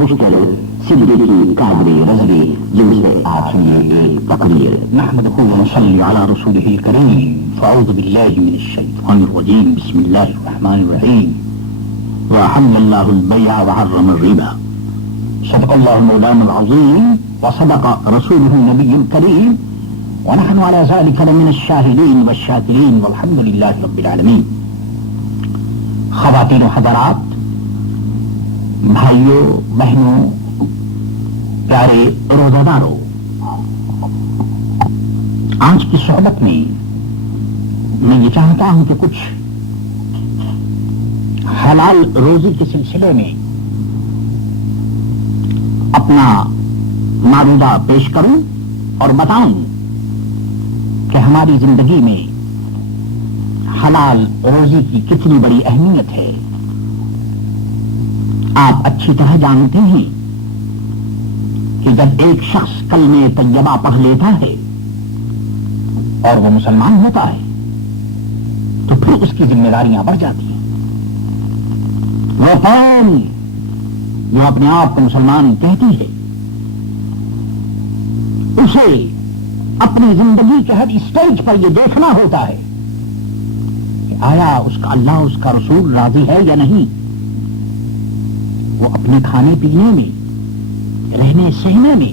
خوشگل صدیقی قادری رضوی جن سے آج یہ ایک تقریر نحمده ونصلي على رسوله الكريم فأعوذ بالله من الشيطان الرجيم بسم الله الرحمن الرحيم وأحل الله البيع وحرم الربا صدق الله مولانا العظيم وصدق رسوله النبي الكريم ونحن على ذلك لمن الشاهدين والشاكرين والحمد لله رب العالمين. خواتین و حضرات، بھائیوں بہنوں، پیارے روزہ داروں، آج کی صحبت میں میں یہ چاہتا ہوں کہ کچھ حلال روزی کے سلسلے میں اپنا معروضہ پیش کروں اور بتاؤں کہ ہماری زندگی میں حلال روزی کی کتنی بڑی اہمیت ہے. آپ اچھی طرح جانتے ہیں کہ جب ایک شخص کلمہ طیبہ پڑھ لیتا ہے اور وہ مسلمان ہوتا ہے تو پھر اس کی ذمہ داریاں بڑھ جاتی ہیں. وہ قوم جو اپنے آپ کو مسلمان کہتی ہے اسے اپنی زندگی کے ہر اسٹیج پر یہ دیکھنا ہوتا ہے کہ آیا اس کا اللہ اس کا رسول راضی ہے یا نہیں. وہ اپنے کھانے پینے میں رہنے سہنے میں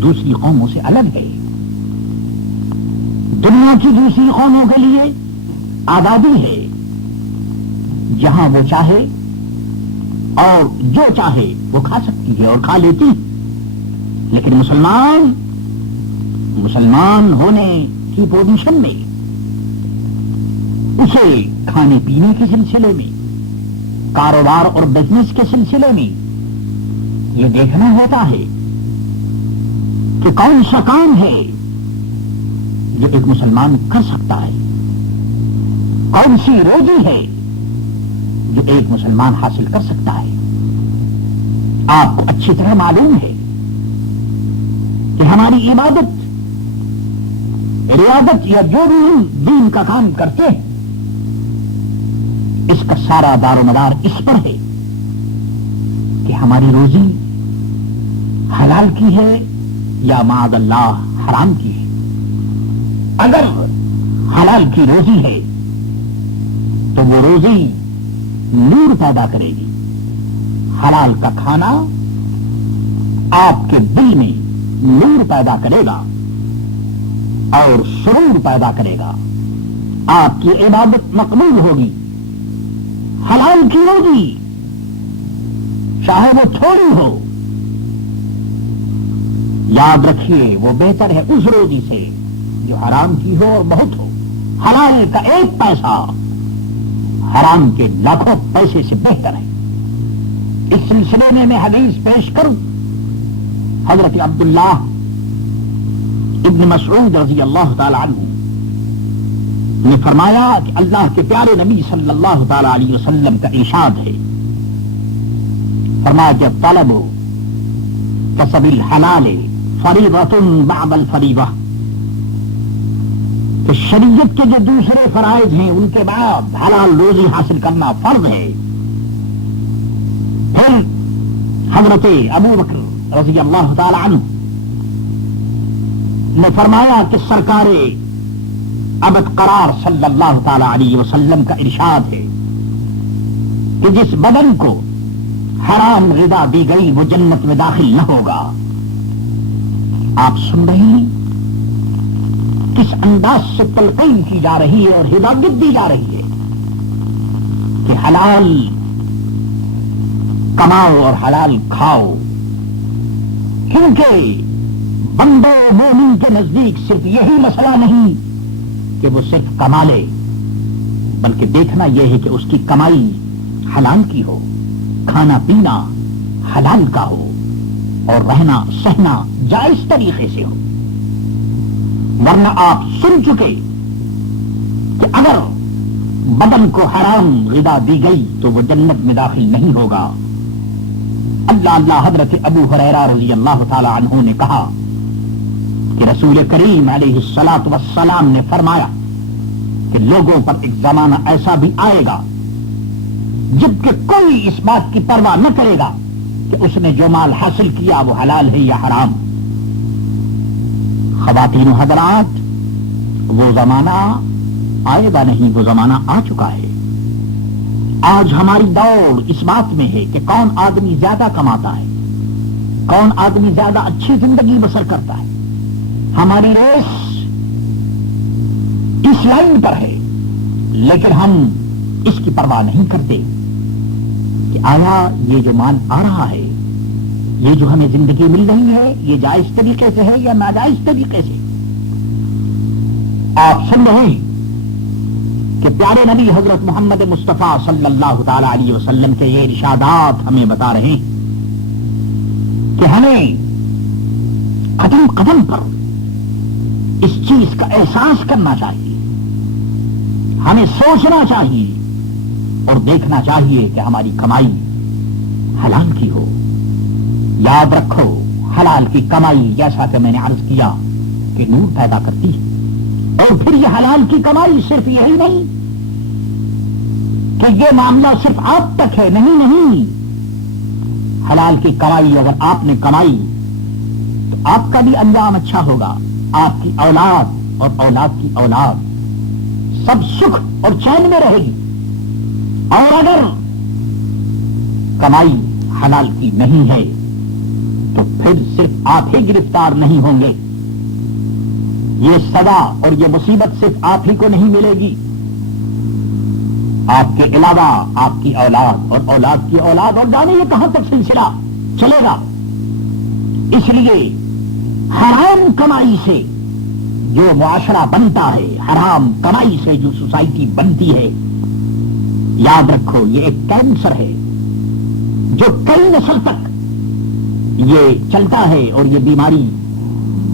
دوسری قوموں سے الگ ہے. دنیا کی دوسری قوموں کے لیے آزادی ہے، جہاں وہ چاہے اور جو چاہے وہ کھا سکتی ہے اور کھا لیتی. لیکن مسلمان ہونے کی پوزیشن میں اسے کھانے پینے کے سلسلے میں، کاروبار اور بزنس کے سلسلے میں یہ دیکھنا ہوتا ہے کہ کون سا کام ہے جو ایک مسلمان کر سکتا ہے، کون سی روزی ہے جو ایک مسلمان حاصل کر سکتا ہے. آپ کو اچھی طرح معلوم ہے کہ ہماری عبادت، ریاضت یا جو بھی ہم دین کا کام کرتے ہیں اس کا سارا دار و مدار اس پر ہے کہ ہماری روزی حلال کی ہے یا معاذ اللہ حرام کی ہے. اگر حلال کی روزی ہے تو وہ روزی نور پیدا کرے گی. حلال کا کھانا آپ کے دل میں نور پیدا کرے گا اور سرور پیدا کرے گا. آپ کی عبادت مقبول ہوگی. حلال کی روزی چاہے وہ تھوڑی ہو، یاد رکھیے وہ بہتر ہے اس روزی سے جو حرام کی ہو اور بہت ہو. حلال کا ایک پیسہ حرام کے لاکھوں پیسے سے بہتر ہے. اس سلسلے میں میں حدیث پیش کروں. حضرت عبداللہ ابن مسعود رضی اللہ تعالی عنہ نے فرمایا کہ اللہ کے پیارے نبی صلی اللہ تعالی علیہ وسلم کا ارشاد ہے، فرمایا کہ طلب کسب الحلال فریضۃ بعد الفریضہ، کہ شریعت کے جو دوسرے فرائض ہیں ان کے بعد حلال روزی حاصل کرنا فرض ہے. پھر حضرت ابو بکر رضی اللہ تعالی عنہ نے فرمایا کہ سرکار ابد قرار صلی اللہ تعالی علیہ وسلم کا ارشاد ہے کہ جس بدن کو حرام غذا دی گئی وہ جنت میں داخل نہ ہوگا. آپ سن رہے ہیں کس انداز سے تلقین کی جا رہی ہے اور ہدایت دی جا رہی ہے کہ حلال کماؤ اور حلال کھاؤ. کیونکہ بندے مومن کے نزدیک صرف یہی مسئلہ نہیں کہ وہ صرف کما لے، بلکہ دیکھنا یہ ہے کہ اس کی کمائی حلال کی ہو، کھانا پینا حلال کا ہو اور رہنا سہنا جائز طریقے سے ہو. ورنہ آپ سن چکے کہ اگر بدن کو حرام غذا دی گئی تو وہ جنت میں داخل نہیں ہوگا. اللہ حضرت ابو ہریرہ رضی اللہ تعالی عنہ نے کہا کہ رسول کریم علیہ الصلاۃ والسلام نے فرمایا کہ لوگوں پر ایک زمانہ ایسا بھی آئے گا جبکہ کوئی اس بات کی پرواہ نہ کرے گا کہ اس نے جو مال حاصل کیا وہ حلال ہے یا حرام. خواتین و حضرات، وہ زمانہ آئے گا نہیں، وہ زمانہ آ چکا ہے. آج ہماری دوڑ اس بات میں ہے کہ کون آدمی زیادہ کماتا ہے، کون آدمی زیادہ اچھی زندگی بسر کرتا ہے. ہماری ریس اس لائن پر ہے، لیکن ہم اس کی پرواہ نہیں کرتے کہ آیا یہ جو مال آ رہا ہے، یہ جو ہمیں زندگی مل رہی ہے، یہ جائز طریقے سے ہے یا ناجائز طریقے سے. آپ سن رہے ہیں کہ پیارے نبی حضرت محمد مصطفیٰ صلی اللہ تعالی علیہ وسلم کے یہ ارشادات ہمیں بتا رہے ہیں کہ ہمیں قدم قدم پر اس چیز کا احساس کرنا چاہیے، ہمیں سوچنا چاہیے اور دیکھنا چاہیے کہ ہماری کمائی حلال کی ہو. یاد رکھو، حلال کی کمائی جیسا کہ میں نے عرض کیا کہ نور پیدا کرتی ہے. اور پھر یہ حلال کی کمائی صرف یہی نہیں کہ یہ معاملہ صرف آپ تک ہے، نہیں نہیں. حلال کی کمائی اگر آپ نے کمائی تو آپ کا بھی انجام اچھا ہوگا، آپ کی اولاد اور اولاد کی اولاد سب سکھ اور چین میں رہے گی. اور اگر کمائی حلال کی نہیں ہے تو پھر صرف آپ ہی گرفتار نہیں ہوں گے، یہ سزا اور یہ مصیبت صرف آپ ہی کو نہیں ملے گی، آپ کے علاوہ آپ کی اولاد اور اولاد کی اولاد، اور جانے یہ کہاں تک سلسلہ چلے گا. اس لیے حرام کمائی سے جو معاشرہ بنتا ہے، حرام کمائی سے جو سوسائٹی بنتی ہے، یاد رکھو یہ ایک کینسر ہے جو کئی نسل تک یہ چلتا ہے اور یہ بیماری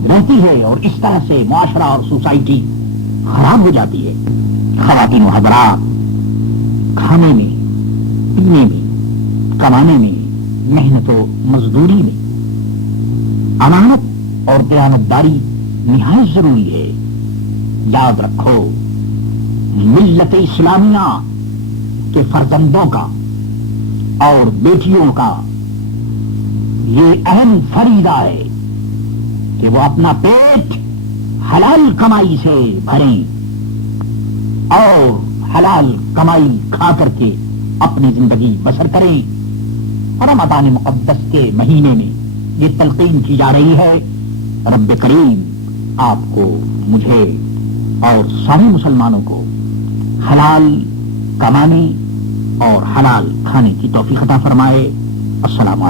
رہتی ہے، اور اس طرح سے معاشرہ اور سوسائٹی خراب ہو جاتی ہے. خواتین و حضرات، کھانے میں، پینے میں، کمانے میں، محنت و مزدوری میں امانت اور دیانتداری نہایت ضروری ہے. یاد رکھو، ملت اسلامیہ کے فرزندوں کا اور بیٹیوں کا یہ اہم فریضہ ہے کہ وہ اپنا پیٹ حلال کمائی سے بھریں اور حلال کمائی کھا کر کے اپنی زندگی بسر کریں. رمضان مقدس کے مہینے میں یہ تلقین کی جا رہی ہے. رب کریم آپ کو، مجھے اور سارے مسلمانوں کو حلال کمانے اور حلال کھانے کی توفیق عطا فرمائے. السلام علیکم.